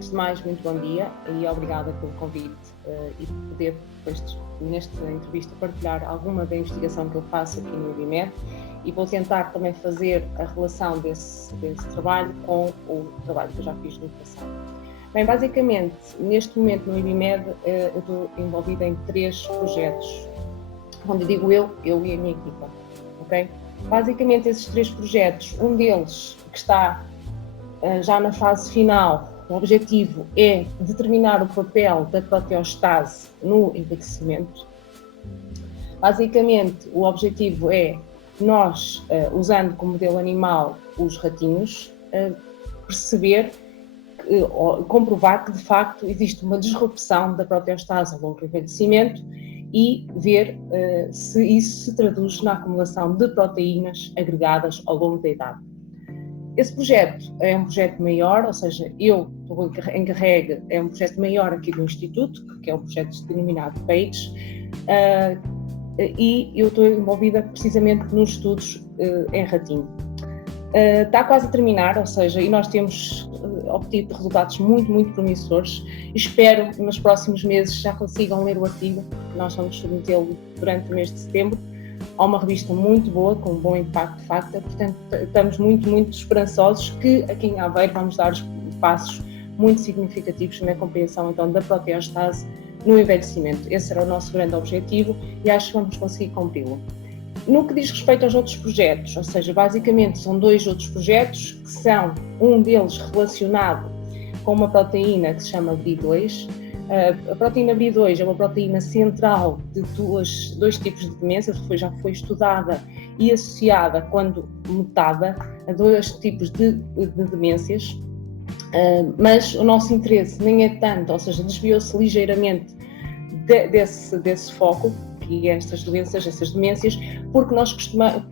Antes de mais, muito bom dia e obrigada pelo convite e por poder, depois, nesta entrevista, partilhar alguma da investigação que eu faço aqui no IBIMED e vou tentar também fazer a relação desse trabalho com o trabalho que eu já fiz no passado. Bem, basicamente, neste momento no IBIMED, eu estou envolvida em 3 projetos, onde digo eu e a minha equipa, ok? Basicamente, esses 3 projetos, um deles que está já na fase final, o objetivo é determinar o papel da proteostase no envelhecimento. Basicamente, o objetivo é nós, usando como modelo animal os ratinhos, perceber, comprovar que de facto existe uma disrupção da proteostase ao longo do envelhecimento e ver se isso se traduz na acumulação de proteínas agregadas ao longo da idade. Esse projeto é um projeto maior, ou seja, eu encarrego, é um projeto maior aqui do Instituto, que é um projeto denominado PAGE, e eu estou envolvida precisamente nos estudos em ratinho. Está quase a terminar, ou seja, e nós temos obtido resultados muito promissores. Espero que nos próximos meses já consigam ler o artigo, que nós vamos submetê-lo durante o mês de setembro. Há uma revista muito boa, com um bom impacto de facto, portanto estamos muito esperançosos que aqui em Aveiro vamos dar passos muito significativos na compreensão então da proteostase no envelhecimento. Esse era o nosso grande objetivo e acho que vamos conseguir cumpri-lo. No que diz respeito aos outros projetos, ou seja, basicamente são 2 outros projetos, que são um deles relacionado com uma proteína que se chama BRI2. A proteína BRI2 é uma proteína central de 2 tipos de demências, já foi estudada e associada, quando mutada, a 2 tipos de demências, mas o nosso interesse nem é tanto, ou seja, desviou-se ligeiramente desse foco, que é estas doenças, essas demências, porque nós costumamos,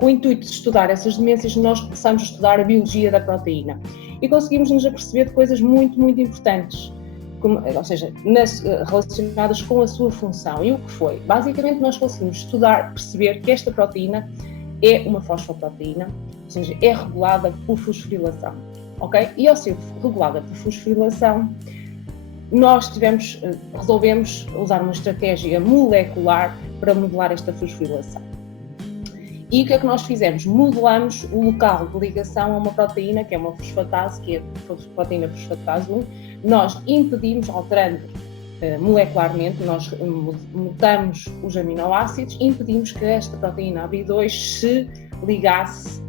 com o intuito de estudar essas demências, nós começamos a estudar a biologia da proteína e conseguimos nos aperceber de coisas muito importantes, ou seja, relacionadas com a sua função. E o que foi? Basicamente nós conseguimos estudar, perceber que esta proteína é uma fosfoproteína, ou seja, é regulada por fosforilação, ok? E ao ser regulada por fosforilação, nós resolvemos usar uma estratégia molecular para modelar esta fosforilação. E o que é que nós fizemos? Modelamos o local de ligação a uma proteína, que é uma fosfatase, que é a proteína fosfatase 1. Nós impedimos, alterando molecularmente, nós mutamos os aminoácidos e impedimos que esta proteína BRI2 se ligasse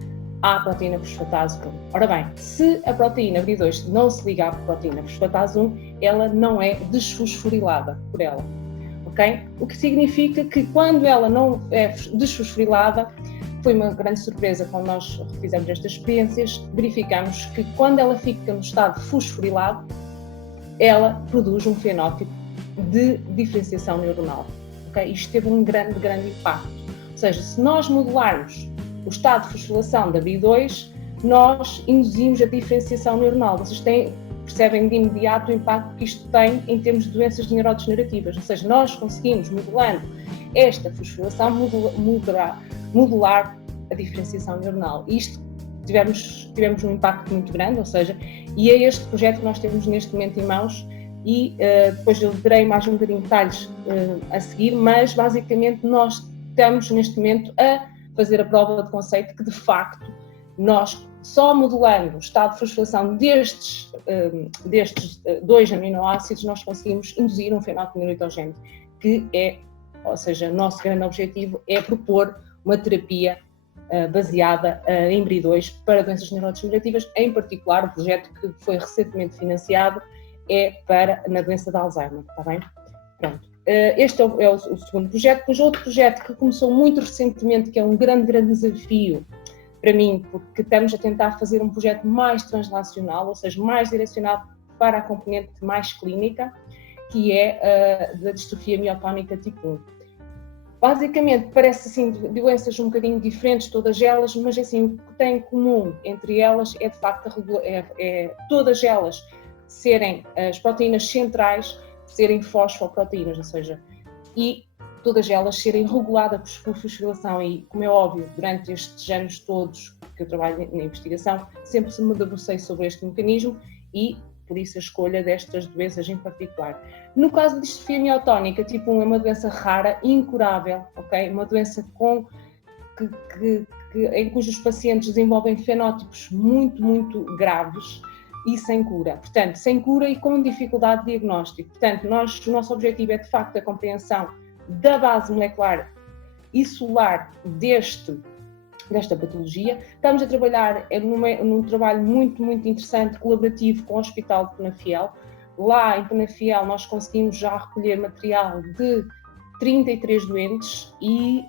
à proteína fosfatase 1. Ora bem, se a proteína BRI2 não se ligar à proteína fosfatase 1, ela não é desfosforilada por ela. Okay? O que significa que quando ela não é desfosforilada, foi uma grande surpresa quando nós fizemos estas experiências, verificamos que quando ela fica no estado fosforilado, ela produz um fenótipo de diferenciação neuronal. Okay? Isto teve um grande impacto. Ou seja, se nós modelarmos o estado de fosforilação da BRI2, nós induzimos a diferenciação neuronal. Vocês percebem de imediato o impacto que isto tem em termos de doenças neurodegenerativas, ou seja, nós conseguimos, modelando esta fosforilação, modular a diferenciação neuronal. Isto tivemos um impacto muito grande, ou seja, e é este projeto que nós temos neste momento em mãos e depois eu terei mais um bocadinho de detalhes a seguir, mas basicamente nós estamos neste momento a fazer a prova de conceito que de facto nós só modelando o estado de fosforilação destes 2 aminoácidos, nós conseguimos induzir um fenótipo neuroitogénico, que é, ou seja, o nosso grande objetivo é propor uma terapia baseada em BRI2 para doenças neurodegenerativas, em particular o projeto que foi recentemente financiado é na doença de Alzheimer, está bem? Pronto. Este é o segundo projeto. Depois outro projeto que começou muito recentemente, que é um grande desafio para mim, porque estamos a tentar fazer um projeto mais translacional, ou seja, mais direcionado para a componente mais clínica, que é da distrofia miotónica tipo 1. Basicamente, parece assim doenças um bocadinho diferentes, todas elas, mas assim, o que tem em comum entre elas é de facto todas elas serem as proteínas centrais, serem fosfoproteínas, ou seja, e todas elas serem reguladas por fosforilação e, como é óbvio, durante estes anos todos que eu trabalho na investigação, sempre me debrucei sobre este mecanismo e por isso a escolha destas doenças em particular. No caso de distrofia miotónica tipo 1 é uma doença rara, incurável, ok? Uma doença em cujos pacientes desenvolvem fenótipos muito graves e sem cura. Portanto, sem cura e com dificuldade de diagnóstico. Portanto, o nosso objetivo é de facto a compreensão da base molecular e celular desta patologia. Estamos a trabalhar num trabalho muito interessante, colaborativo com o Hospital de Penafiel. Lá em Penafiel nós conseguimos já recolher material de 33 doentes e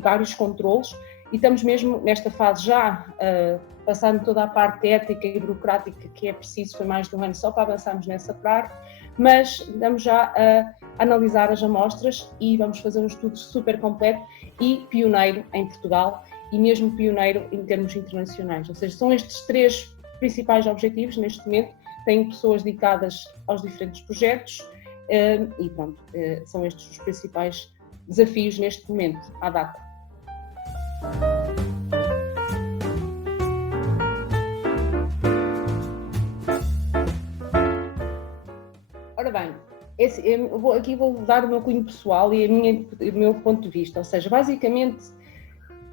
vários controlos, e estamos mesmo nesta fase já, passando toda a parte ética e burocrática que é preciso, foi mais de um ano só para avançarmos nessa parte, mas estamos já a analisar as amostras e vamos fazer um estudo super completo e pioneiro em Portugal e mesmo pioneiro em termos internacionais. Ou seja, são estes 3 principais objetivos neste momento. Tenho pessoas dedicadas aos diferentes projetos e pronto, são estes os principais desafios neste momento, à data. Ora bem, aqui vou dar o meu cunho pessoal e o meu ponto de vista, ou seja, basicamente,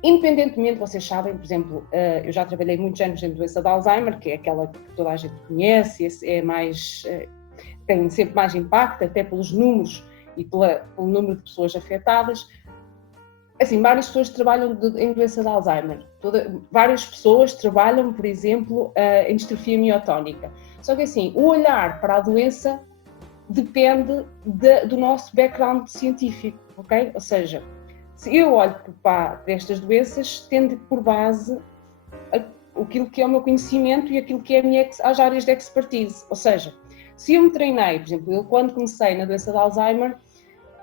independentemente, vocês sabem, por exemplo, eu já trabalhei muitos anos em doença de Alzheimer, que é aquela que toda a gente conhece, tem sempre mais impacto, até pelos números e pelo número de pessoas afetadas. Assim, várias pessoas trabalham em doença de Alzheimer, várias pessoas trabalham, por exemplo, em distrofia miotónica. Só que assim, o olhar para a doença depende do nosso background científico, ok? Ou seja, se eu olho para estas doenças, tendo por base aquilo que é o meu conhecimento e aquilo que é as áreas de expertise. Ou seja, se eu me treinei, por exemplo, eu quando comecei na doença de Alzheimer,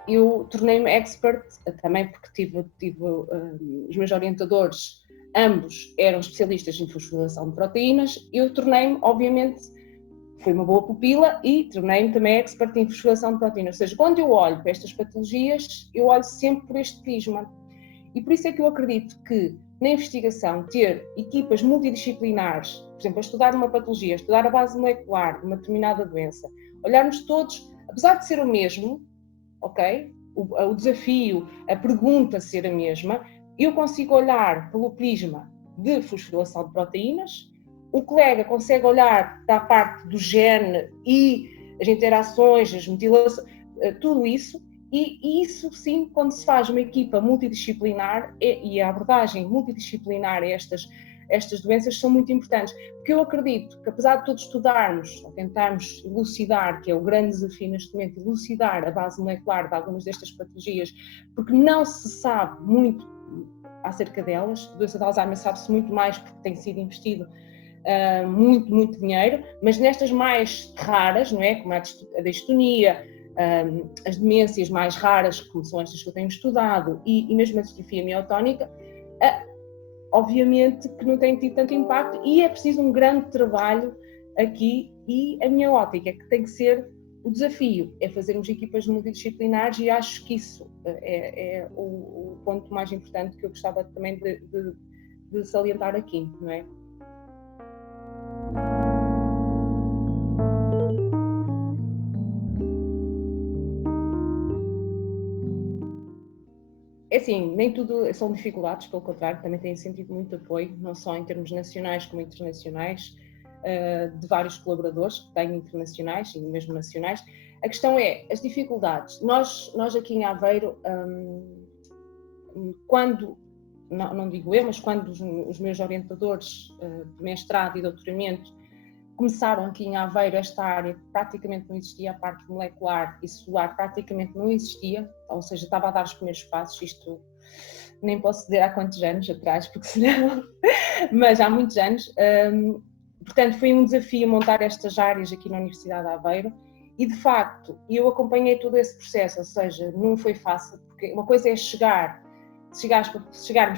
eu tornei-me expert, também porque tive os meus orientadores, ambos eram especialistas em fosforilação de proteínas, eu tornei-me, obviamente, fui uma boa pupila e tornei-me também expert em fosforilação de proteínas. Ou seja, quando eu olho para estas patologias, eu olho sempre por este prisma. E por isso é que eu acredito que na investigação ter equipas multidisciplinares, por exemplo, a estudar uma patologia, a estudar a base molecular de uma determinada doença, olharmos todos, apesar de ser o mesmo, ok? O desafio, a pergunta ser a mesma, eu consigo olhar pelo prisma de fosforilação de proteínas, o colega consegue olhar da parte do gene e as interações, as mutilações, tudo isso, e isso sim, quando se faz uma equipa multidisciplinar e a abordagem multidisciplinar a estas doenças são muito importantes, porque eu acredito que apesar de todos estudarmos, ou tentarmos elucidar, que é o grande desafio neste momento, elucidar a base molecular de algumas destas patologias, porque não se sabe muito acerca delas, a doença de Alzheimer sabe-se muito mais porque tem sido investido muito dinheiro, mas nestas mais raras, não é? Como a distonia, as demências mais raras, como são estas que eu tenho estudado, e mesmo a distrofia miotónica, obviamente que não tem tido tanto impacto e é preciso um grande trabalho aqui, e a minha ótica é que tem que ser o desafio, é fazermos equipas multidisciplinares, e acho que isso é o ponto mais importante que eu gostava também de salientar aqui, não é? É assim, nem tudo são dificuldades, pelo contrário, também têm sentido muito apoio, não só em termos nacionais como internacionais, de vários colaboradores que têm internacionais e mesmo nacionais. A questão é, as dificuldades. Nós aqui em Aveiro, quando, não digo eu, mas quando os meus orientadores de mestrado e doutoramento começaram aqui em Aveiro, esta área praticamente não existia, a parte molecular e celular praticamente não existia, ou seja, estava a dar os primeiros passos, isto nem posso dizer há quantos anos atrás, porque senão, mas há muitos anos. Portanto, foi um desafio montar estas áreas aqui na Universidade de Aveiro e, de facto, eu acompanhei todo esse processo, ou seja, não foi fácil, porque uma coisa é chegarmos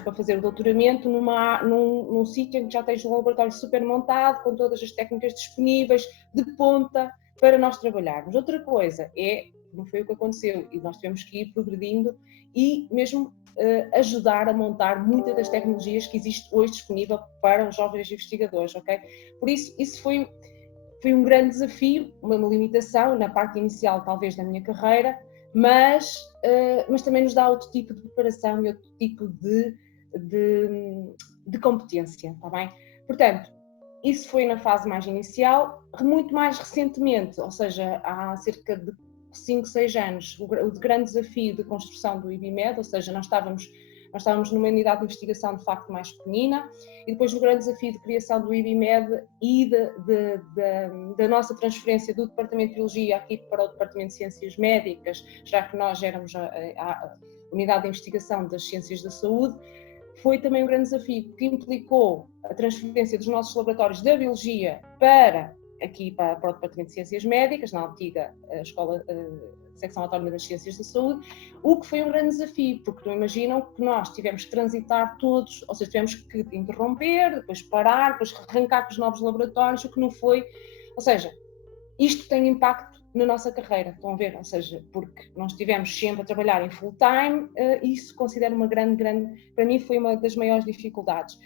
para fazer o doutoramento num sítio em que já tens um laboratório super montado, com todas as técnicas disponíveis, de ponta, para nós trabalharmos. Outra coisa não foi o que aconteceu, e nós tivemos que ir progredindo e mesmo ajudar a montar muitas das tecnologias que existe hoje disponível para os jovens investigadores, ok? Por isso foi foi um grande desafio, uma limitação na parte inicial talvez da minha carreira, mas também nos dá outro tipo de preparação e outro tipo de competência, está bem? Portanto, isso foi na fase mais inicial. Muito mais recentemente, ou seja, há cerca de 5, 6 anos, o grande desafio de construção do IBMED, ou seja, nós estávamos numa unidade de investigação de facto mais pequenina, e depois o grande desafio de criação do IBMED e da nossa transferência do Departamento de Biologia aqui para o Departamento de Ciências Médicas, já que nós éramos a unidade de investigação das ciências da saúde, foi também um grande desafio que implicou a transferência dos nossos laboratórios da Biologia para o Departamento de Ciências Médicas, na antiga Escola Secção Autónoma das Ciências da Saúde, o que foi um grande desafio, porque não imaginam que nós tivemos que transitar todos, ou seja, tivemos que interromper, depois parar, depois arrancar com os novos laboratórios, o que não foi, ou seja, isto tem impacto na nossa carreira, estão a ver? Ou seja, porque nós estivemos sempre a trabalhar em full time, isso considero uma grande, para mim foi uma das maiores dificuldades,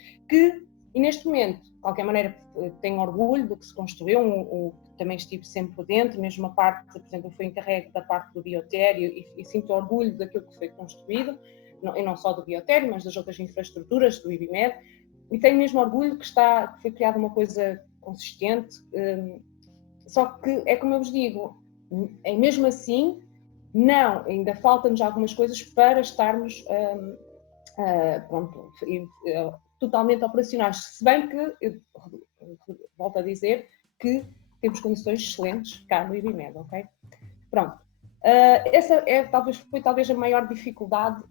e neste momento, de qualquer maneira, tenho orgulho do que se construiu, também estive sempre por dentro, mesmo a parte, por exemplo, eu fui encarregue da parte do biotério e sinto orgulho daquilo que foi construído, e não só do biotério, mas das outras infraestruturas do IBMED, e tenho mesmo orgulho que foi criada uma coisa consistente, só que é como eu vos digo, mesmo assim, não, ainda faltam-nos algumas coisas para estarmos totalmente operacionais, se bem que, eu volto a dizer, que temos condições excelentes cá no IBMED, ok? Pronto. Essa foi talvez a maior dificuldade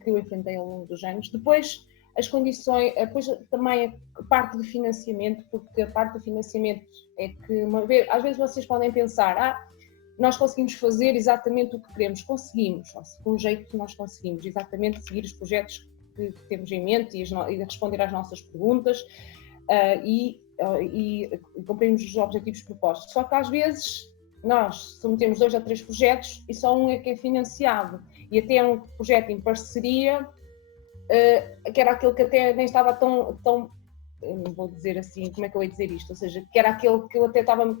que eu enfrentei ao longo dos anos. Depois, as condições, depois também a parte do financiamento, porque a parte do financiamento é que, às vezes vocês podem pensar, nós conseguimos fazer exatamente o que queremos, conseguimos, com um jeito que nós conseguimos exatamente seguir os projetos que temos em mente e responder às nossas perguntas e cumprimos os objetivos propostos. Só que às vezes nós submetemos 2 a 3 projetos e só um é que é financiado, e até um projeto em parceria, que era aquele que até nem estava tão, não vou dizer assim, como é que eu ia dizer isto, ou seja, que era aquele que eu até estava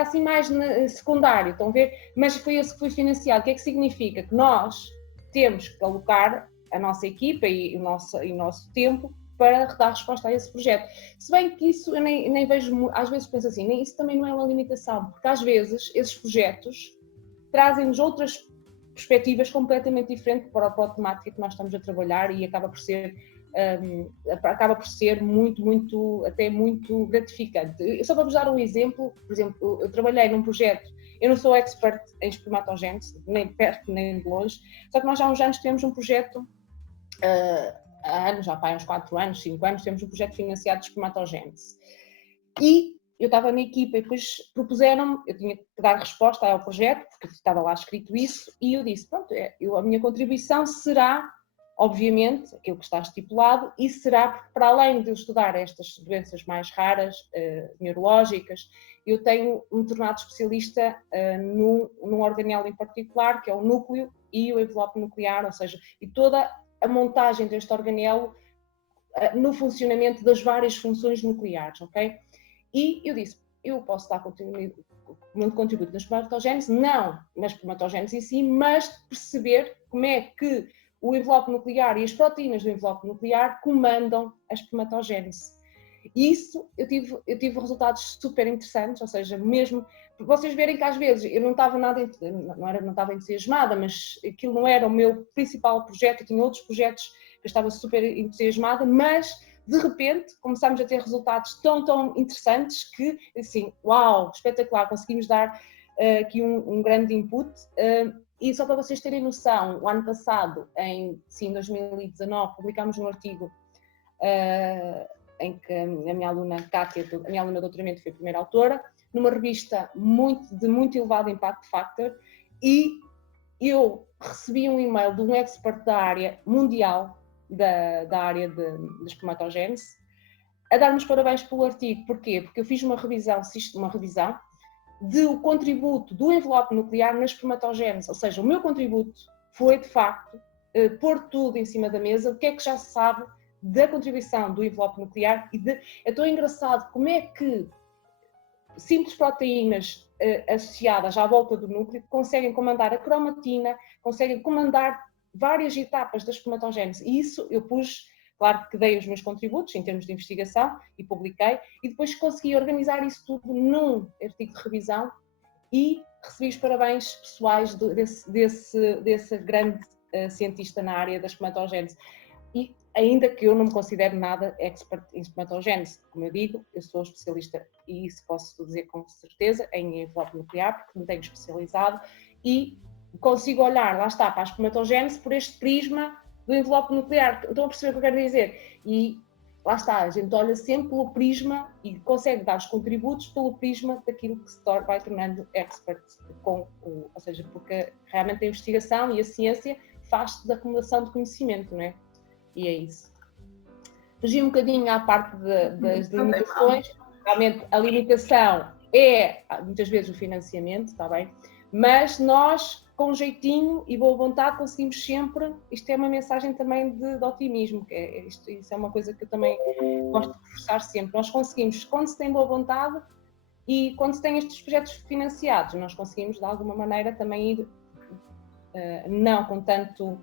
assim mais secundário, estão a ver? Mas foi esse que foi financiado. O que é que significa? Que nós temos que alocar a nossa equipa e o nosso tempo para dar resposta a esse projeto. Se bem que isso eu nem vejo, às vezes penso assim, isso também não é uma limitação, porque às vezes esses projetos trazem-nos outras perspectivas completamente diferentes para a temática que nós estamos a trabalhar, e acaba por ser muito, até muito gratificante. Só para vos dar um exemplo, por exemplo, eu trabalhei num projeto, eu não sou expert em espermatogênese, nem de perto nem de longe, só que nós há uns anos temos um projeto, há anos, já há uns 4 anos, 5 anos, temos um projeto financiado de espermatogênese. E eu estava na equipa e depois propuseram-me, eu tinha que dar resposta ao projeto, porque estava lá escrito isso, e eu disse, pronto, a minha contribuição será, obviamente, aquilo que está estipulado, e será porque, para além de eu estudar estas doenças mais raras, neurológicas, eu tenho-me tornado especialista num organelo em particular, que é o núcleo e o envelope nuclear, ou seja, e toda a montagem deste organelo no funcionamento das várias funções nucleares, ok? E eu disse, eu posso dar contributo na espermatogênese, não na espermatogênese em si, mas perceber como é que o envelope nuclear e as proteínas do envelope nuclear comandam a espermatogênese. E isso, eu tive resultados super interessantes, ou seja, mesmo, vocês verem que às vezes eu não estava entusiasmada, mas aquilo não era o meu principal projeto, eu tinha outros projetos que eu estava super entusiasmada, mas de repente começámos a ter resultados tão interessantes que, assim, uau, espetacular, conseguimos dar aqui um grande input. E só para vocês terem noção, o ano passado, em 2019, publicámos um artigo em que a minha aluna Kátia, a minha aluna de doutoramento, foi a primeira autora, numa revista de muito elevado impact factor, e eu recebi um e-mail de um expert da área mundial, da área de espermatogênese, a dar-me os parabéns pelo artigo. Porquê? Porque eu fiz uma revisão do contributo do envelope nuclear na espermatogênese, ou seja, o meu contributo foi, de facto, pôr tudo em cima da mesa, o que é que já se sabe da contribuição do envelope nuclear, é tão engraçado como é que simples proteínas associadas à volta do núcleo conseguem comandar a cromatina, conseguem comandar várias etapas da espermatogênese. E isso eu pus, claro que dei os meus contributos em termos de investigação e publiquei, e depois consegui organizar isso tudo num artigo de revisão e recebi os parabéns pessoais desse grande cientista na área da espermatogênese. E ainda que eu não me considere nada expert em espermatogênese, como eu digo, eu sou especialista, e isso posso dizer com certeza, em envelope nuclear, porque me tenho especializado, e consigo olhar, lá está, para a espermatogênese por este prisma do envelope nuclear. Estão a perceber o que eu quero dizer? E lá está, a gente olha sempre pelo prisma e consegue dar os contributos pelo prisma daquilo que se vai tornando expert, ou seja, porque realmente a investigação e a ciência faz-se da acumulação de conhecimento, não é? E é isso. Fugi um bocadinho à parte das limitações. Realmente a limitação é, muitas vezes, o financiamento, está bem? Mas nós, com jeitinho e boa vontade, conseguimos sempre. Isto é uma mensagem também de otimismo, que isso é uma coisa que eu também gosto de reforçar sempre. Nós conseguimos, quando se tem boa vontade e quando se tem estes projetos financiados, nós conseguimos, de alguma maneira, também ir, não com tanto,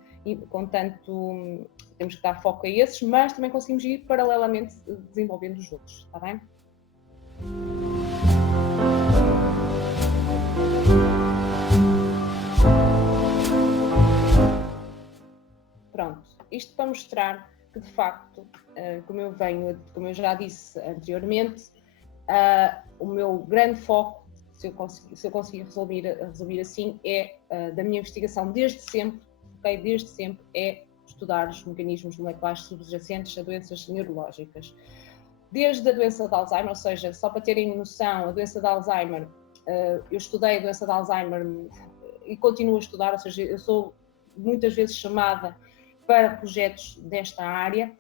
temos que dar foco a esses, mas também conseguimos ir paralelamente desenvolvendo os outros, está bem? Pronto, isto para mostrar que, de facto, como eu já disse anteriormente, o meu grande foco, se eu conseguir resumir assim, é da minha investigação desde sempre, okay? Desde sempre, é estudar os mecanismos moleculares subjacentes a doenças neurológicas. Desde a doença de Alzheimer, ou seja, só para terem noção, a doença de Alzheimer, eu estudei a doença de Alzheimer e continuo a estudar, ou seja, eu sou muitas vezes chamada para projetos desta área,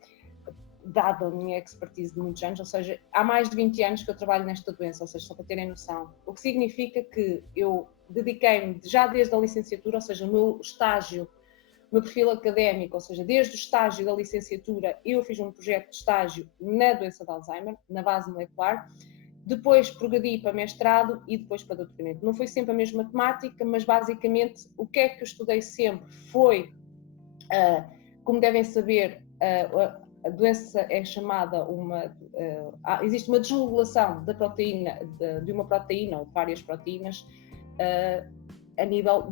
dada a minha expertise de muitos anos, ou seja, há mais de 20 anos que eu trabalho nesta doença, ou seja, só para terem noção. O que significa que eu dediquei-me já desde a licenciatura, ou seja, o meu estágio, o meu perfil académico, ou seja, desde o estágio da licenciatura, eu fiz um projeto de estágio na doença de Alzheimer, na base molecular, depois progredi para mestrado e depois para doutoramento. Não foi sempre a mesma temática, mas basicamente o que é que eu estudei sempre foi, como devem saber, a doença é chamada existe uma desregulação da proteína, de uma proteína ou de várias proteínas a nível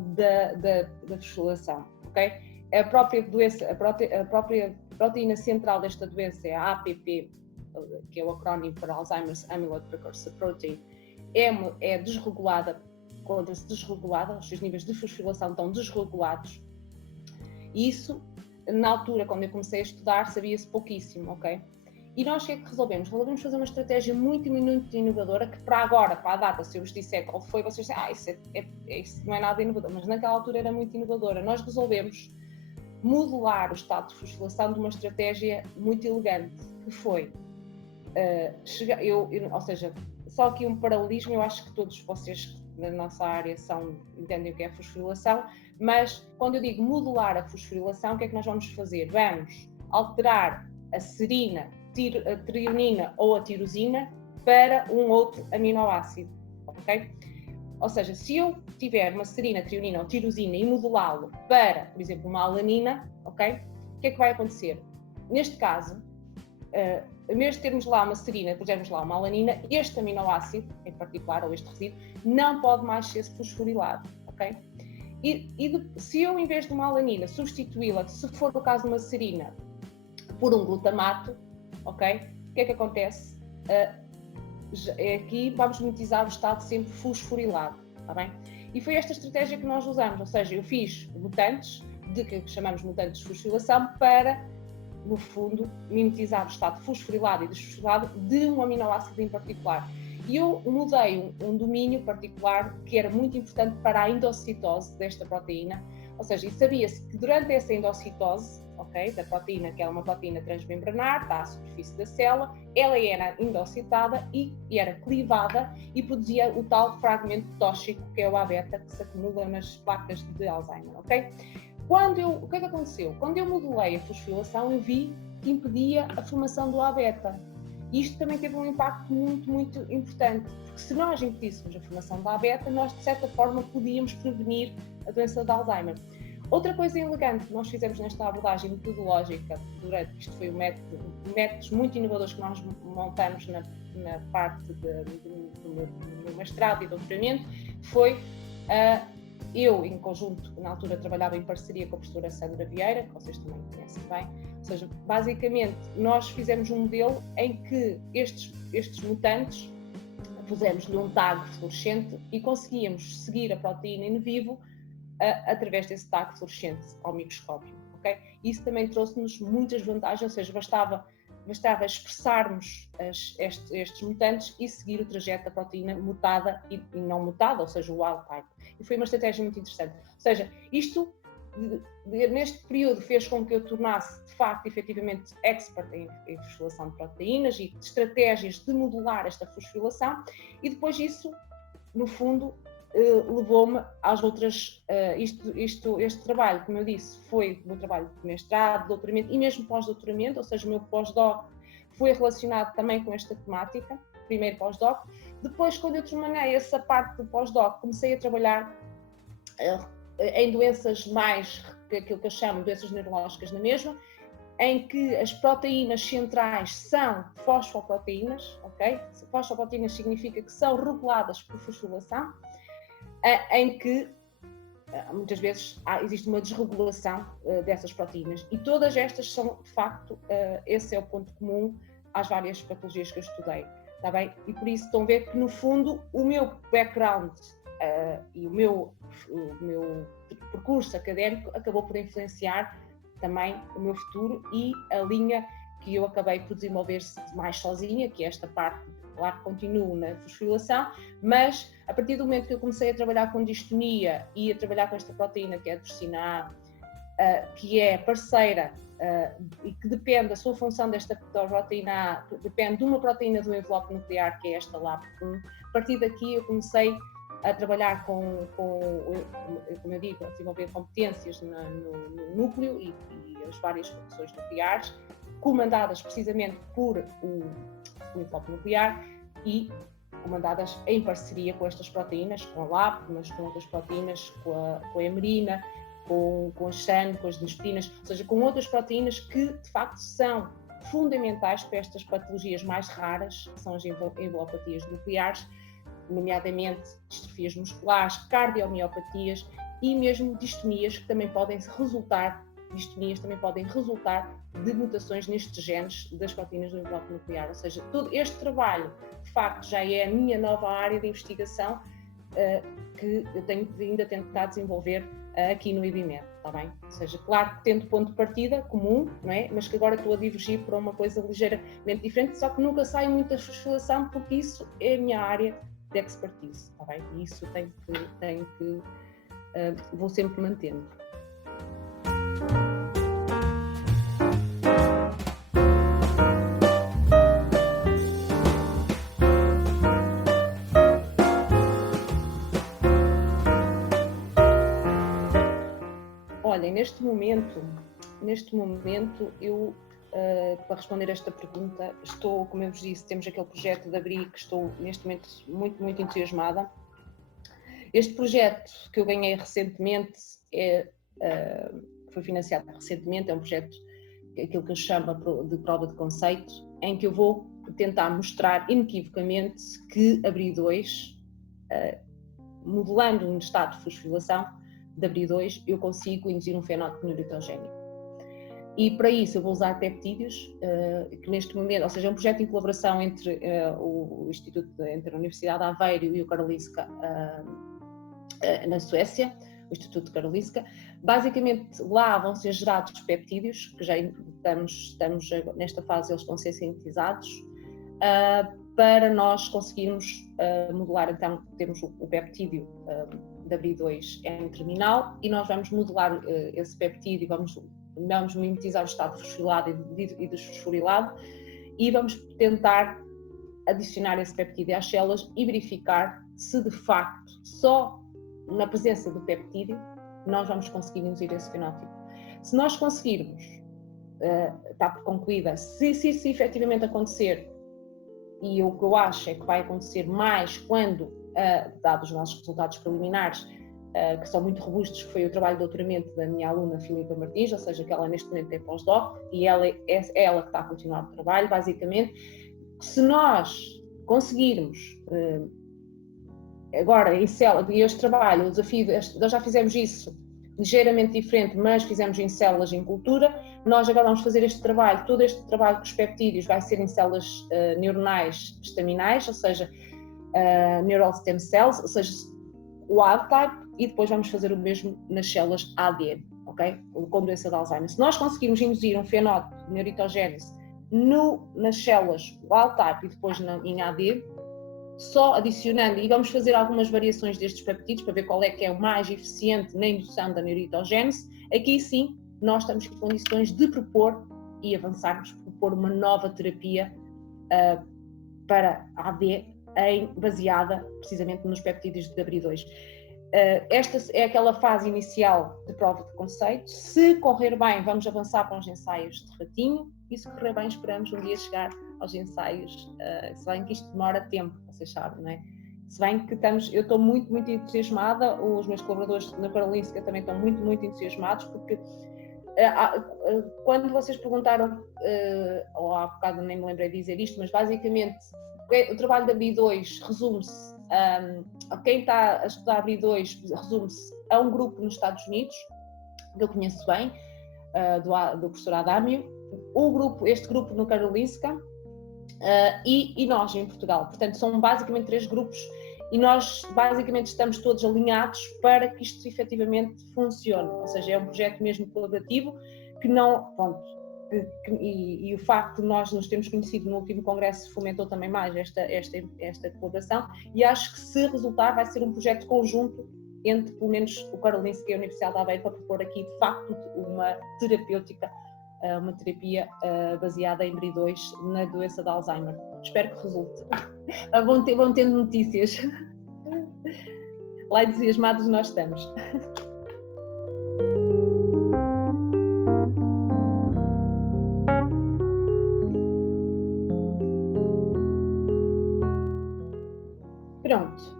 da fosforilação, ok? A própria doença, a própria proteína central desta doença é a APP, que é o acrónimo para Alzheimer's Amyloid Precursor Protein, é desregulada. Quando se desregulada, os seus níveis de fosforilação estão desregulados. E isso, na altura, quando eu comecei a estudar, sabia-se pouquíssimo, ok? E nós o que é que resolvemos? Resolvemos fazer uma estratégia muito inovadora, que para agora, para a data, se eu vos disser qual foi, vocês dizem, isso não é nada inovador, mas naquela altura era muito inovadora. Nós resolvemos modular o estado de fosforilação de uma estratégia muito elegante, que foi, ou seja, só aqui um paralelismo, eu acho que todos vocês na nossa área entendem o que é a fosforilação, mas quando eu digo modular a fosforilação, o que é que nós vamos fazer? Vamos alterar a serina, a trionina ou a tirosina para um outro aminoácido, ok? Ou seja, se eu tiver uma serina, trionina ou tirosina e modulá-lo para, por exemplo, uma alanina, ok? O que é que vai acontecer? Neste caso, em vez de termos lá uma serina, pusermos lá uma alanina, este aminoácido, em particular, ou este resíduo, não pode mais ser fosforilado, ok? Se eu, em vez de uma alanina, substituí-la, se for o caso de uma serina, por um glutamato, ok? O que é que acontece? Aqui vamos monetizar o estado sempre fosforilado, está bem? E foi esta estratégia que nós usamos, ou seja, eu fiz mutantes, que chamamos mutantes de fosforilação, para, no fundo, mimetizar o estado fosforilado e desfosforilado de um aminoácido em particular. E eu mudei um domínio particular que era muito importante para a endocitose desta proteína, ou seja, e sabia-se que durante essa endocitose, ok, da proteína, que é uma proteína transmembranar, está à superfície da célula, ela era endocitada e era clivada e produzia o tal fragmento tóxico, que é o A-beta, que se acumula nas placas de Alzheimer, ok? O que é que aconteceu? Quando eu modulei a fosforilação, eu vi que impedia a formação do A-beta. E isto também teve um impacto muito, muito importante, porque se nós impedíssemos a formação da beta, nós de certa forma podíamos prevenir a doença de Alzheimer. Outra coisa elegante que nós fizemos nesta abordagem metodológica, durante isto foi métodos muito inovadores que nós montamos na parte do meu mestrado e doutoramento, foi eu, em conjunto, na altura trabalhava em parceria com a professora Sandra Vieira, que vocês também conhecem bem, ou seja, basicamente nós fizemos um modelo em que estes mutantes pusemos-lhe um tag fluorescente e conseguíamos seguir a proteína in vivo através desse tag fluorescente ao microscópio, ok? Isso também trouxe-nos muitas vantagens, ou seja, bastava expressarmos estes mutantes e seguir o trajeto da proteína mutada e não mutada, ou seja, o wild type. E foi uma estratégia muito interessante. Ou seja, isto neste período fez com que eu tornasse, de facto, efetivamente, expert em fosforilação de proteínas e de estratégias de modular esta fosforilação, e depois isso, no fundo, levou-me às outras, este trabalho, como eu disse, foi o meu trabalho de mestrado, doutoramento e mesmo pós-doutoramento, ou seja, o meu pós-doc foi relacionado também com esta temática, primeiro pós-doc. Depois, quando eu terminei essa parte do pós-doc, comecei a trabalhar em doenças mais, aquilo que eu chamo de doenças neurológicas na mesma, em que as proteínas centrais são fosfoproteínas, ok? Fosfoproteínas significa que são reguladas por fosforilação, em que muitas vezes existe uma desregulação dessas proteínas, e todas estas são, de facto, esse é o ponto comum às várias patologias que eu estudei, está bem? E por isso estão a ver que, no fundo, o meu background e o meu percurso académico acabou por influenciar também o meu futuro e a linha que eu acabei por desenvolver mais sozinha, que é esta parte, claro que continuo na fosforilação, mas a partir do momento que eu comecei a trabalhar com distonia e a trabalhar com esta proteína que é a tripsina A, que é parceira e que depende, a sua função desta proteína A depende de uma proteína do envelope nuclear, que é esta LAP1. A partir daqui eu comecei a trabalhar como eu digo, a desenvolver competências no núcleo e as várias funções nucleares, comandadas precisamente por o envelope nuclear e comandadas em parceria com estas proteínas, com a LAP, mas com outras proteínas, com a hemerina, com a SHAN, com as nespinas, ou seja, com outras proteínas que de facto são fundamentais para estas patologias mais raras, que são as envelopatias nucleares, nomeadamente distrofias musculares, cardiomiopatias e mesmo distonias que também podem resultar de mutações nestes genes das proteínas do envelope nuclear. Ou seja, todo este trabalho, de facto, já é a minha nova área de investigação que eu tenho ainda tentado desenvolver aqui no IBMED, está bem? Ou seja, claro que tendo ponto de partida comum, não é? Mas que agora estou a divergir para uma coisa ligeiramente diferente, só que nunca saio muito da fosforilação, porque isso é a minha área de expertise, está bem? E isso vou sempre mantendo. Olhem, neste momento eu, para responder a esta pergunta, estou, como eu vos disse, temos aquele projeto de ABRI que estou neste momento muito, muito entusiasmada. Este projeto que eu ganhei recentemente, foi financiado recentemente, é um projeto, aquilo que eu chamo de prova de conceito, em que eu vou tentar mostrar inequivocamente que ABRI2, modelando um estado de fosforilação de ABRI2, eu consigo induzir um fenótipo neurotogénico. E para isso eu vou usar peptídeos, que neste momento, ou seja, é um projeto em colaboração entre entre a Universidade de Aveiro e o Karolinska na Suécia, o Instituto de Karolinska. Basicamente lá vão ser gerados peptídeos, que já estamos nesta fase, eles vão ser sintetizados, para nós conseguirmos modelar. Então temos o peptídeo de ABRI2 N-terminal e nós vamos modelar esse peptídeo, vamos mimetizar o estado fosforilado e desfosforilado e vamos tentar adicionar esse peptídeo às células e verificar se de facto só na presença do peptídeo nós vamos conseguir induzir esse fenótipo. Se nós conseguirmos, está concluída, se isso efetivamente acontecer, e o que eu acho é que vai acontecer mais quando, dados os nossos resultados preliminares, que são muito robustos, que foi o trabalho de doutoramento da minha aluna Filipa Martins, ou seja, que ela neste momento é pós-doc, e ela é ela que está a continuar o trabalho, basicamente. Se nós conseguirmos, agora em células, e este trabalho, o desafio, nós já fizemos isso ligeiramente diferente, mas fizemos em células em cultura, nós agora vamos fazer este trabalho, todo este trabalho com os peptídeos vai ser em células neuronais estaminais, ou seja, neural stem cells, ou seja, wild type, e depois vamos fazer o mesmo nas células AD, ok? Com doença de Alzheimer. Se nós conseguirmos induzir um fenótipo de neuritogénese nas células wild type e depois em AD, só adicionando, e vamos fazer algumas variações destes peptídeos para ver qual é que é o mais eficiente na indução da neuritogénese, aqui sim nós estamos em condições de propor e avançarmos, propor uma nova terapia para AD baseada precisamente nos peptídeos de ABRI2. Esta é aquela fase inicial de prova de conceito. Se correr bem, vamos avançar para os ensaios de ratinho, e se correr bem, esperamos um dia chegar aos ensaios, se bem que isto demora tempo, vocês sabem, não é? Se bem que eu estou muito, muito entusiasmada, os meus colaboradores na Karolinska também estão muito, muito entusiasmados, porque quando vocês perguntaram, ou há bocado nem me lembrei de dizer isto, mas basicamente o trabalho da BRI2 resume-se, quem está a estudar BRI2 resume-se a um grupo nos Estados Unidos, que eu conheço bem, do professor Adámio, este grupo no Karolinska, e nós em Portugal. Portanto, são basicamente 3 grupos e nós basicamente estamos todos alinhados para que isto efetivamente funcione, ou seja, é um projeto mesmo colaborativo que não, pronto, e o facto de nós nos termos conhecido no último congresso fomentou também mais esta colaboração, e acho que se resultar vai ser um projeto conjunto entre pelo menos o Karolinska e a Universidade de Aveiro para propor aqui de facto uma terapia baseada em BRI2 na doença de Alzheimer. Espero que resulte. Vão tendo notícias. Lá entusiasmados nós estamos. Pronto,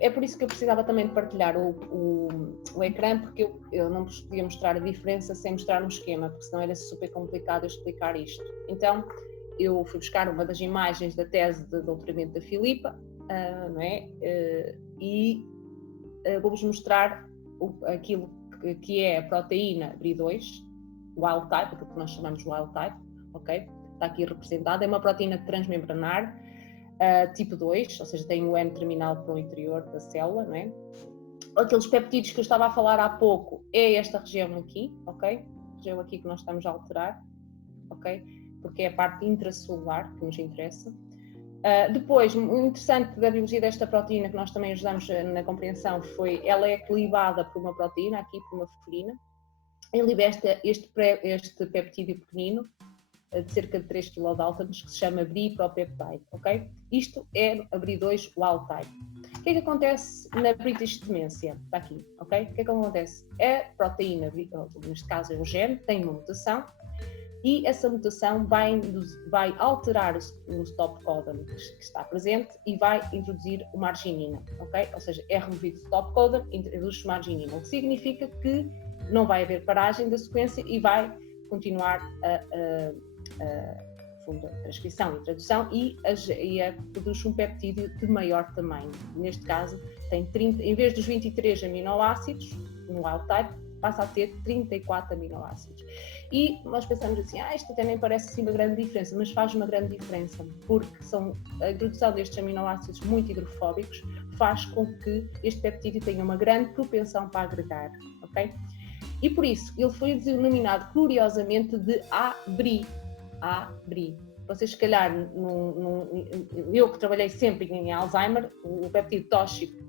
é por isso que eu precisava também de partilhar o ecrã, porque eu não vos podia mostrar a diferença sem mostrar um esquema, porque senão era super complicado eu explicar isto. Então, eu fui buscar uma das imagens da tese de doutoramento da Filipa, não é? E vou-vos mostrar aquilo que é a proteína BRI2, wild type, aquilo que nós chamamos de wild type, ok? Está aqui representada, é uma proteína transmembranar, tipo 2, ou seja, tem o N terminal para o interior da célula, não é? Aqueles peptídeos que eu estava a falar há pouco é esta região aqui, ok? A região aqui que nós estamos a alterar, ok? Porque é a parte intracelular que nos interessa. Depois, o interessante da biologia desta proteína, que nós também ajudamos na compreensão, ela é clivada por uma proteína, aqui por uma ferina, e liberta este peptídeo pequenino, de cerca de 3 kilodaltons, que se chama BRI-propeptide, ok? Isto é a BRI2 wild type. O que é que acontece na British demência? Está aqui, ok? O que é que acontece? A proteína, neste caso é o gene, tem uma mutação, e essa mutação vai alterar o stop codon que está presente e vai introduzir uma arginina, ok? Ou seja, é removido o stop codon, introduz uma arginina, o que significa que não vai haver paragem da sequência e vai continuar a transcrição e tradução e produz um peptídeo de maior tamanho. Neste caso, tem 30, em vez dos 23 aminoácidos no wild type, passa a ter 34 aminoácidos. E nós pensamos assim, isto até nem parece assim uma grande diferença, mas faz uma grande diferença, porque a introdução destes aminoácidos muito hidrofóbicos faz com que este peptídeo tenha uma grande propensão para agregar, ok? E por isso, ele foi denominado curiosamente de ABRI. Vocês, se calhar, eu que trabalhei sempre em Alzheimer, o peptídeo tóxico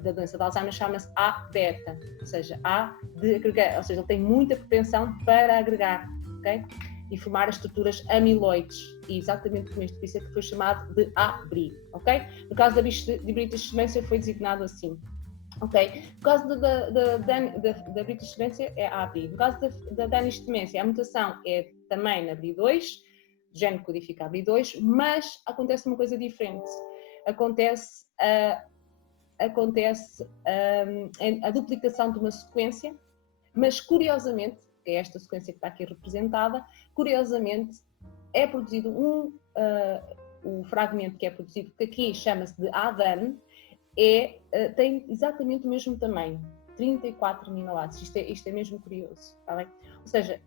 da doença de Alzheimer chama-se A-beta, ou seja, A de agregar, ou seja, ele tem muita propensão para agregar, ok? E formar as estruturas amiloides, e exatamente por isso é que foi chamado de ABRI, ok? No caso da British demência foi designado assim, ok? No caso da British demência é ABRI, no caso da Danish demência a mutação é também na BRI2, gene codificado I2, mas acontece uma coisa diferente. Acontece a duplicação de uma sequência, mas curiosamente, que é esta sequência que está aqui representada, curiosamente é produzido o fragmento que é produzido, que aqui chama-se de ADAN, tem exatamente o mesmo tamanho, 34 aminoácidos, isto é mesmo curioso, está bem? Ou seja,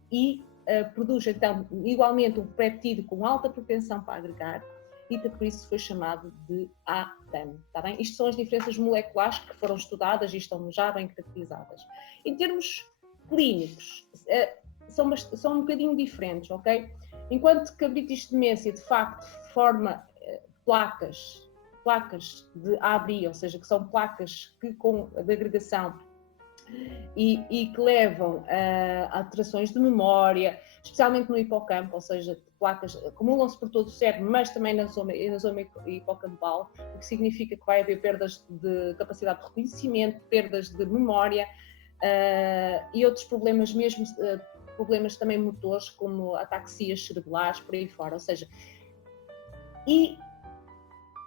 produz então igualmente um peptídeo com alta propensão para agregar, e por isso foi chamado de ADAN, está bem? Isto são as diferenças moleculares que foram estudadas e estão já bem caracterizadas. Em termos clínicos, são um bocadinho diferentes, ok? Enquanto que a British Dementia de facto forma placas de ABRI, ou seja, que são placas de agregação e que levam a alterações de memória, especialmente no hipocampo, ou seja, placas acumulam-se por todo o cérebro, mas também na zona hipocampal, o que significa que vai haver perdas de capacidade de reconhecimento, perdas de memória e outros problemas mesmo, problemas também motores, como ataxias cerebelares, por aí fora, ou seja, e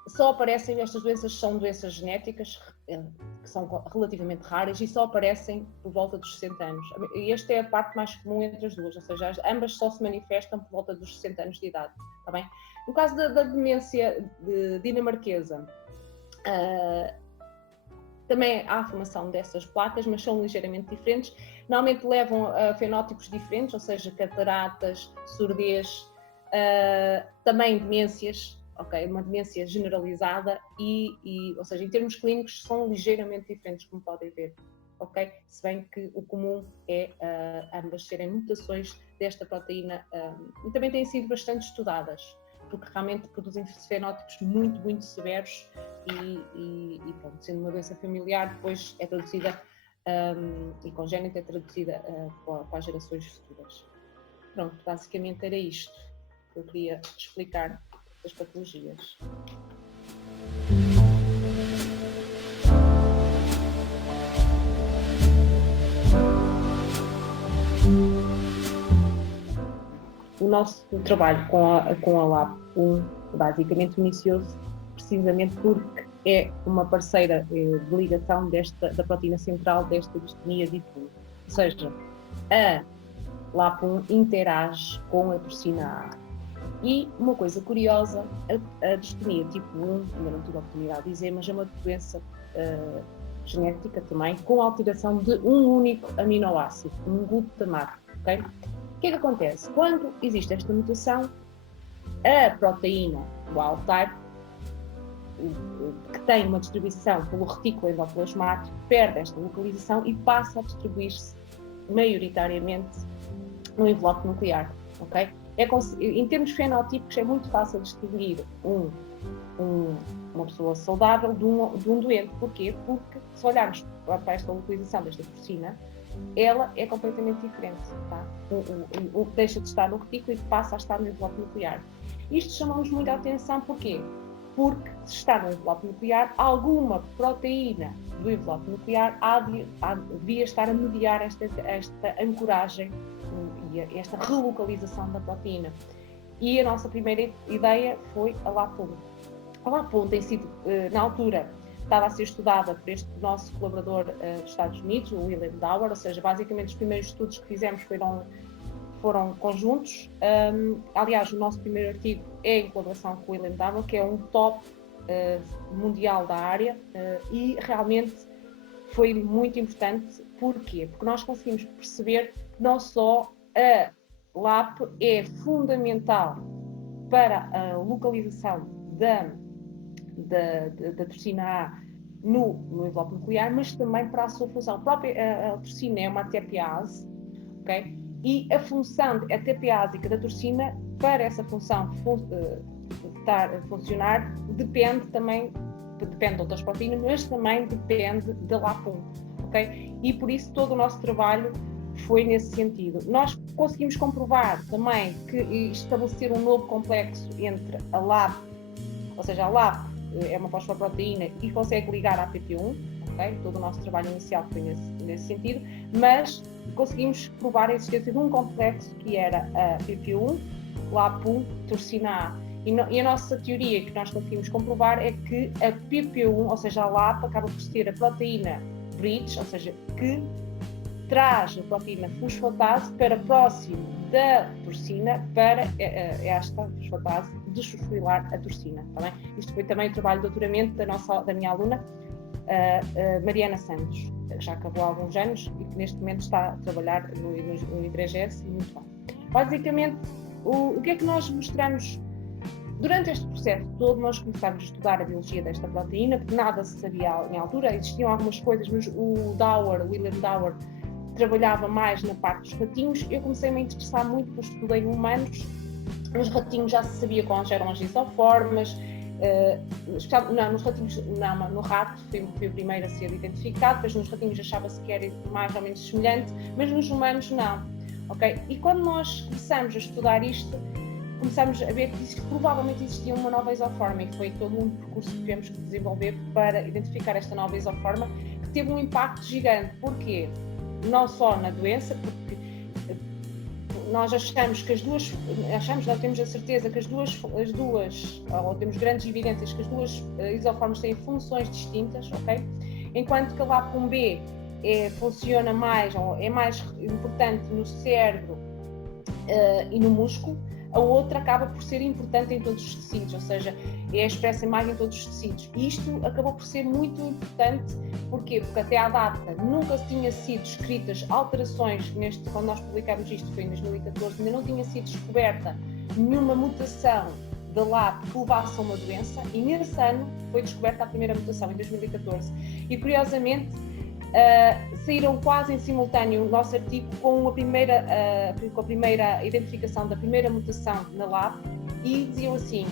só aparecem, estas doenças são doenças genéticas, que são relativamente raras e só aparecem por volta dos 60 anos. E esta é a parte mais comum entre as duas, ou seja, ambas só se manifestam por volta dos 60 anos de idade, está bem? No caso da demência dinamarquesa, também há a formação dessas placas, mas são ligeiramente diferentes. Normalmente levam a fenótipos diferentes, ou seja, cataratas, surdez, também demências, ok, uma demência generalizada ou seja, em termos clínicos são ligeiramente diferentes, como podem ver, ok? Se bem que o comum é ambas serem mutações desta proteína e também têm sido bastante estudadas, porque realmente produzem fenótipos muito, muito severos e pronto, sendo uma doença familiar, depois é traduzida e congénita é traduzida para as gerações futuras. Pronto, basicamente era isto que eu queria explicar das patologias. O nosso trabalho com a LAP1 basicamente iniciou-se precisamente porque é uma parceira de ligação da proteína central desta distonia de I2. Ou seja, a LAP1 interage com a toxina A. E uma coisa curiosa, a distonia tipo 1, ainda não tive a oportunidade de dizer, mas é uma doença genética também, com alteração de um único aminoácido, um glutamato, ok? O que é que acontece? Quando existe esta mutação, a proteína wild type, que tem uma distribuição pelo retículo endoplasmático, perde esta localização e passa a distribuir-se maioritariamente no envelope nuclear, ok? Em termos fenotípicos é muito fácil distinguir uma pessoa saudável de um doente. Porquê? Porque se olharmos para esta localização desta toxina, ela é completamente diferente, tá? Deixa de estar no retículo e passa a estar no envelope nuclear. Isto chamamos muito a atenção, porquê? Porque se está no envelope nuclear, alguma proteína do envelope nuclear devia estar a mediar esta ancoragem e esta relocalização da proteína. E a nossa primeira ideia foi a LAP1. A LAP1 tem sido, na altura, estava a ser estudada por este nosso colaborador dos Estados Unidos, o William Dauer, ou seja, basicamente os primeiros estudos que fizemos foram conjuntos. Aliás, o nosso primeiro artigo é em colaboração com o William Dauer, que é um top mundial da área, e realmente foi muito importante. Porquê? Porque nós conseguimos perceber que não só a LAP é fundamental para a localização da toxina A no envelope nuclear, mas também para a sua função. A própria toxina é uma TPase, ok? E a função TPásica da toxina, para essa função funcionar, depende de outras proteínas, mas também depende da LAP1, ok? E por isso todo o nosso trabalho foi nesse sentido. Nós conseguimos comprovar também que estabelecer um novo complexo entre a LAP, ou seja, a LAP é uma fosfoproteína e consegue ligar à PP1, ok? Todo o nosso trabalho inicial foi nesse sentido, mas conseguimos provar a existência de um complexo que era a PP1 LAP1, torsina A. E a nossa teoria que nós conseguimos comprovar é que a PP1, ou seja, a LAP, acaba por ser a proteína bridge, ou seja, que traz a proteína fosfatase para próximo da torsina para esta fosfatase desfosforilar a torsina. Tá bem? Isto foi também o trabalho de doutoramento da minha aluna, Mariana Santos, que já acabou há alguns anos e que neste momento está a trabalhar no IDRGS e muito bem. Basicamente, o que é que nós mostramos? Durante este processo todo, nós começámos a estudar a biologia desta proteína, porque nada se sabia em altura, existiam algumas coisas, mas o William Dower, trabalhava mais na parte dos ratinhos. Eu comecei-me a interessar muito, porque estudei em humanos. Nos ratinhos já se sabia quais eram as isoformas, nos ratinhos, não, no rato foi o primeiro a ser identificado, depois nos ratinhos achava-se que era mais ou menos semelhante, mas nos humanos não. Okay? E quando nós começamos a estudar isto, começamos a ver que provavelmente existia uma nova isoforma, e foi todo um percurso que tivemos que desenvolver para identificar esta nova isoforma, que teve um impacto gigante. Porquê? Não só na doença, porque nós achamos que nós temos a certeza que as duas, ou temos grandes evidências que as duas isoformas têm funções distintas, ok? Enquanto que a LAP1B funciona mais, ou é mais importante no cérebro e no músculo, a outra acaba por ser importante em todos os tecidos, ou seja, é expressa mais em todos os tecidos. E isto acabou por ser muito importante. Porquê? Porque até à data nunca tinha sido escritas alterações, quando nós publicámos isto foi em 2014, ainda não tinha sido descoberta nenhuma mutação da LAP que levasse a uma doença, e nesse ano foi descoberta a primeira mutação, em 2014. E curiosamente, saíram quase em simultâneo o nosso artigo com a primeira identificação da primeira mutação na LAP, e diziam assim,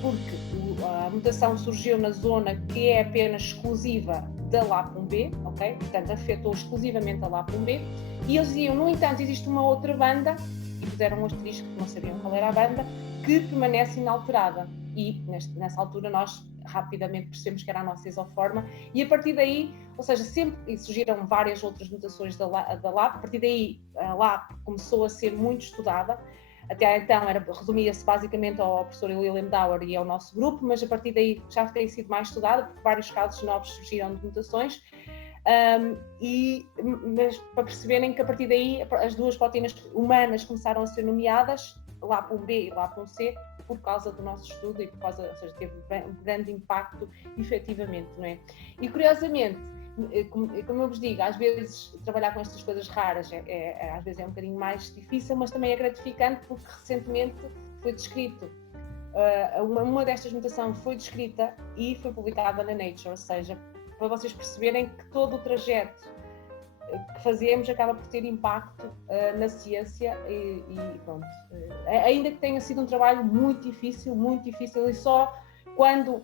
porque a mutação surgiu na zona que é apenas exclusiva da LAP1B, ok? Portanto, afetou exclusivamente a LAP1B, e eles diziam, no entanto, existe uma outra banda, e fizeram um asterisco, que não sabiam qual era a banda, que permanece inalterada. E nessa altura nós rapidamente percebemos que era a nossa isoforma, e a partir daí, ou seja, sempre surgiram várias outras mutações da LAP, a partir daí a LAP começou a ser muito estudada. Até então resumia-se basicamente ao professor William Dower e ao nosso grupo, mas a partir daí já tem sido mais estudada, porque vários casos novos surgiram de mutações, mas para perceberem que a partir daí as duas proteínas humanas começaram a ser nomeadas, LAP1B e LAP1C, por causa do nosso estudo e por causa, ou seja, teve um grande impacto efetivamente, não é? E curiosamente, como eu vos digo, às vezes trabalhar com estas coisas raras às vezes é um bocadinho mais difícil, mas também é gratificante, porque recentemente foi descrito, uma destas mutações foi descrita e foi publicada na Nature, ou seja, para vocês perceberem que todo o trajeto que fazemos acaba por ter impacto na ciência e pronto. Ainda que tenha sido um trabalho muito difícil, e só quando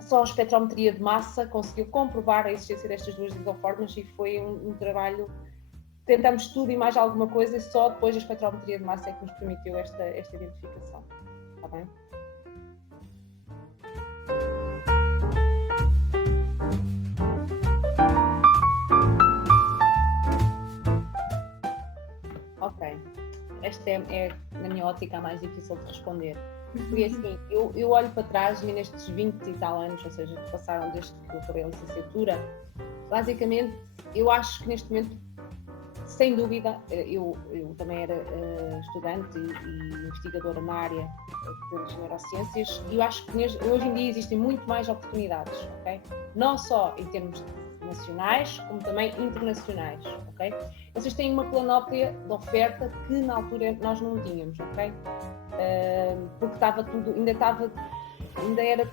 só a espectrometria de massa conseguiu comprovar a existência destas duas isoformas, e foi um trabalho, tentamos tudo e mais alguma coisa, e só depois a espectrometria de massa é que nos permitiu esta identificação. Está bem? Ok, esta é, na minha ótica, a mais difícil de responder. Porque assim, eu olho para trás e nestes 20 e tal anos, ou seja, que passaram desde que eu acabei a licenciatura, basicamente, eu acho que neste momento, sem dúvida, eu também era estudante e investigadora na área das neurociências, e eu acho que hoje em dia existem muito mais oportunidades, ok? Não só em termos nacionais, como também internacionais, ok? Vocês têm uma panóplia de oferta que na altura nós não tínhamos, ok? Porque estava tudo, ainda era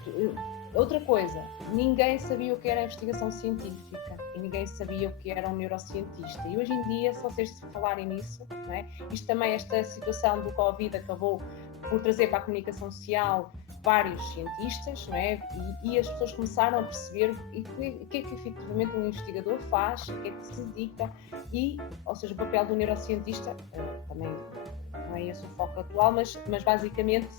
outra coisa, ninguém sabia o que era a investigação científica e ninguém sabia o que era um neurocientista, e hoje em dia, se vocês falarem nisso, não é? Isto também, esta situação do Covid acabou por trazer para a comunicação social vários cientistas, não é? E as pessoas começaram a perceber o que é que efetivamente um investigador faz, o que é que se dedica, ou seja, o papel do neurocientista também não é esse o foco atual, mas basicamente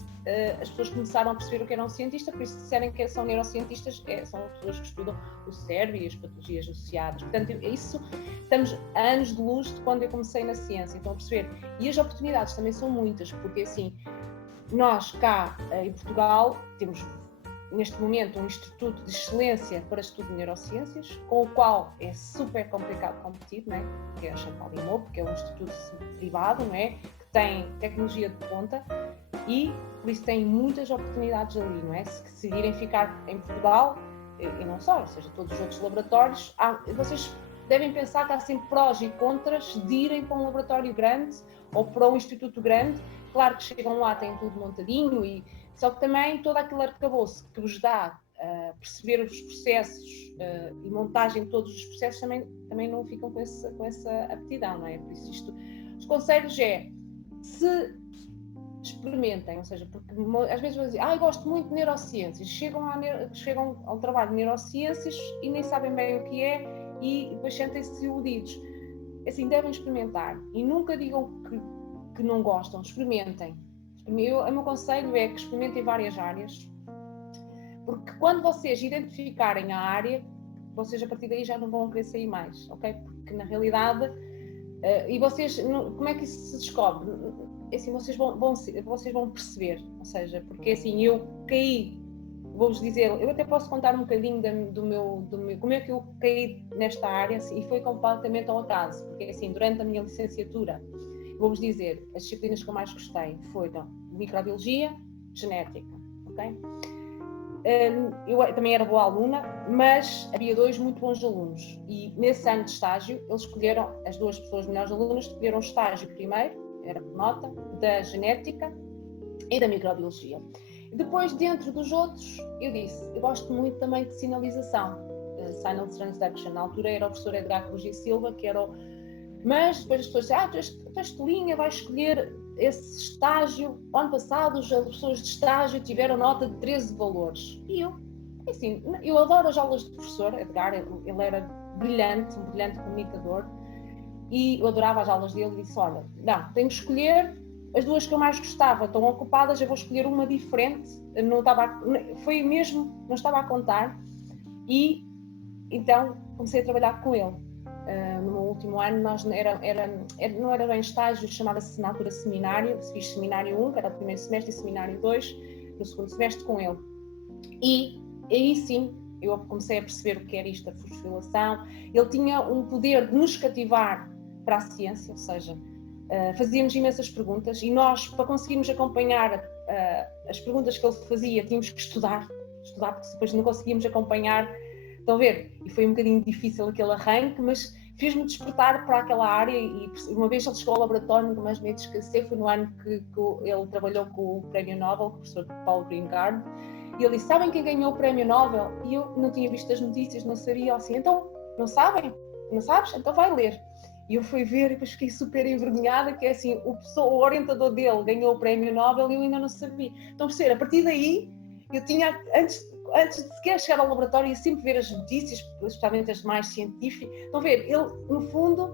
as pessoas começaram a perceber o que era um cientista, por isso disserem que são neurocientistas, são pessoas que estudam o cérebro e as patologias associadas. Portanto, isso, estamos a anos de luz de quando eu comecei na ciência, então a perceber. E as oportunidades também são muitas, porque assim, nós cá em Portugal temos neste momento um Instituto de Excelência para Estudo de Neurociências, com o qual é super complicado competir, não é? Que é a Chantal Imob, que é um instituto privado, não é? Que tem tecnologia de ponta e por isso tem muitas oportunidades ali, não é? Se decidirem ficar em Portugal, e não só, ou seja, todos os outros laboratórios, vocês devem pensar que há sempre prós e contras de irem para um laboratório grande ou para um instituto grande. Claro que chegam lá, têm tudo montadinho, só que também todo aquele arcabouço que vos dá perceber os processos e montagem de todos os processos também não ficam com essa aptidão, não é? Por isso os conselhos se experimentem, ou seja, porque às vezes vão dizer, eu gosto muito de neurociências, chegam ao trabalho de neurociências e nem sabem bem o que é e depois sentem-se iludidos. Assim, devem experimentar e nunca digam que não gostam, experimentem. O meu conselho é que experimentem várias áreas, porque quando vocês identificarem a área, vocês a partir daí já não vão querer sair mais, ok? Porque na realidade, e vocês, como é que isso se descobre? Assim, vocês vão perceber, ou seja, porque assim, eu caí, vou-vos dizer, eu até posso contar um bocadinho do meu como é que eu caí nesta área, assim, e foi completamente ao acaso, porque assim, durante a minha licenciatura, vou-vos dizer, as disciplinas que eu mais gostei foram microbiologia, genética, ok? Eu também era boa aluna, mas havia 2 muito bons alunos e nesse ano de estágio eles escolheram, as 2 pessoas melhores alunas escolheram o estágio primeiro, era por nota, da genética e da microbiologia. Depois, dentro dos outros, eu disse, eu gosto muito também de sinalização, Signal Transduction. Na altura era o professor Edgar Cruz e Silva, que era mas depois as pessoas dizem, tu és tolinha, vais escolher esse estágio. O ano passado, as pessoas de estágio tiveram nota de 13 valores. E eu adoro as aulas do professor Edgar, ele era brilhante, um brilhante comunicador, e eu adorava as aulas dele e disse, olha, não, tenho que escolher, as 2 que eu mais gostava estão ocupadas, eu vou escolher uma diferente, não estava a contar, e então comecei a trabalhar com ele. No meu último ano não era bem estágio, chamava-se na altura seminário, fiz seminário 1, que era o primeiro semestre, e seminário 2, no segundo semestre com ele. E aí sim, eu comecei a perceber o que era isto da fosforilação. Ele tinha um poder de nos cativar para a ciência, ou seja, fazíamos imensas perguntas e nós, para conseguirmos acompanhar as perguntas que ele fazia, tínhamos que estudar, porque depois não conseguíamos acompanhar. Estão a ver? E foi um bocadinho difícil aquele arranque, mas fez-me despertar para aquela área e uma vez ele chegou ao laboratório, nunca mais me ia esquecer, foi no ano que ele trabalhou com o Prémio Nobel, com o professor Paulo Greengard, e ele disse, sabem quem ganhou o Prémio Nobel? E eu não tinha visto as notícias, não sabia, assim, então, não sabes? Então vai ler. E eu fui ver e depois fiquei super envergonhada, que é assim, o orientador dele ganhou o Prémio Nobel e eu ainda não sabia. Então, a partir daí, eu tinha, antes de sequer chegar ao laboratório, ia sempre ver as notícias, especialmente as mais científicas. Estão a ver, ele, no fundo,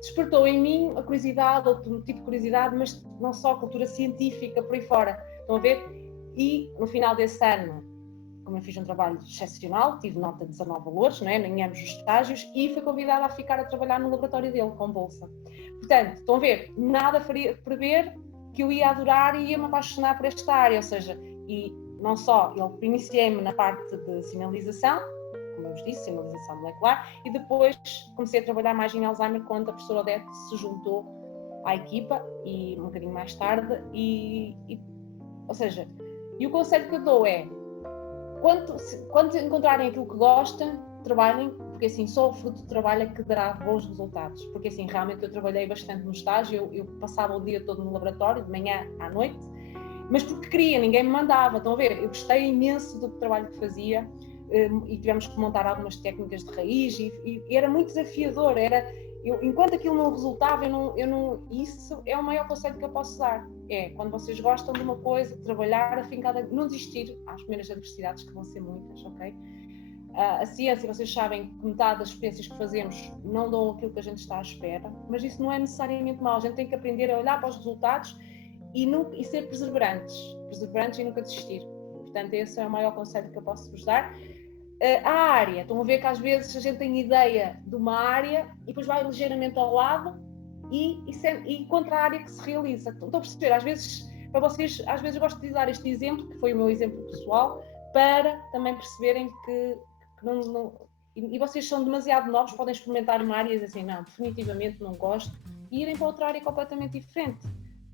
despertou em mim a curiosidade, outro tipo de curiosidade, mas não só a cultura científica, por aí fora. Estão a ver? E, no final desse ano, como eu fiz um trabalho excepcional, tive nota de 19 valores, não é? Em ambos os estágios, e fui convidada a ficar a trabalhar no laboratório dele, com bolsa. Portanto, estão a ver, nada faria prever que eu ia adorar e ia me apaixonar por esta área, ou seja, e não só, ele iniciei-me na parte de sinalização, como eu vos disse, sinalização molecular, e depois comecei a trabalhar mais em Alzheimer quando a professora Odete se juntou à equipa, e um bocadinho mais tarde, ou seja, e o conselho que eu dou é, quando encontrarem aquilo que gostam, trabalhem, porque assim, só o fruto do trabalho é que dará bons resultados, porque assim, realmente eu trabalhei bastante no estágio, eu passava o dia todo no laboratório, de manhã à noite, mas porque queria, ninguém me mandava, estão a ver, eu gostei imenso do trabalho que fazia, e tivemos que montar algumas técnicas de raiz, e era muito desafiador, enquanto aquilo não resultava, isso é o maior conselho que eu posso dar, quando vocês gostam de uma coisa, trabalhar afincada, não desistir às primeiras adversidades, que vão ser muitas, ok? A ciência, vocês sabem que metade das experiências que fazemos não dão aquilo que a gente está à espera, mas isso não é necessariamente mau, a gente tem que aprender a olhar para os resultados e ser perseverantes e nunca desistir. Portanto, esse é o maior conselho que eu posso vos dar. A área, estão a ver que às vezes a gente tem ideia de uma área e depois vai ligeiramente ao lado e contra a área que se realiza. Estão a perceber? Às vezes, para vocês, às vezes eu gosto de dar este exemplo, que foi o meu exemplo pessoal, para também perceberem que não, e vocês são demasiado novos, podem experimentar uma área e dizer assim, não, definitivamente não gosto, e irem para outra área completamente diferente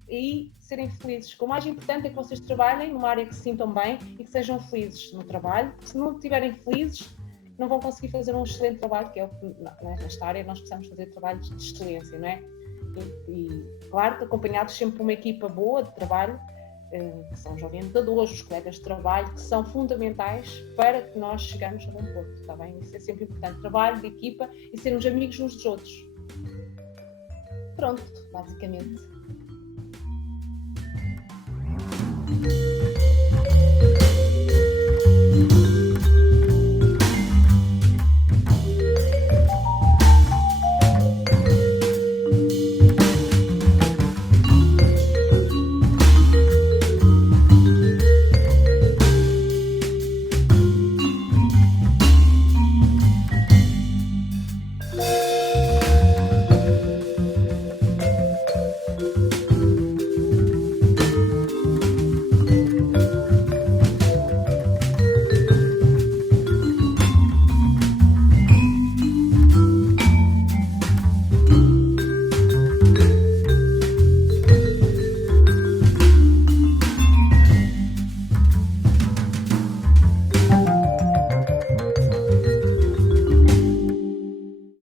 e serem felizes. O mais importante é que vocês trabalhem numa área que se sintam bem e que sejam felizes no trabalho. Se não estiverem felizes, não vão conseguir fazer um excelente trabalho, que é o que, nesta área, nós precisamos fazer trabalhos de excelência, não é? E claro que acompanhados sempre por uma equipa boa de trabalho, que são os orientadores, os colegas de trabalho, que são fundamentais para que nós chegamos a bom porto, está bem? Isso é sempre importante, trabalho de equipa e sermos amigos uns dos outros. Pronto, basicamente.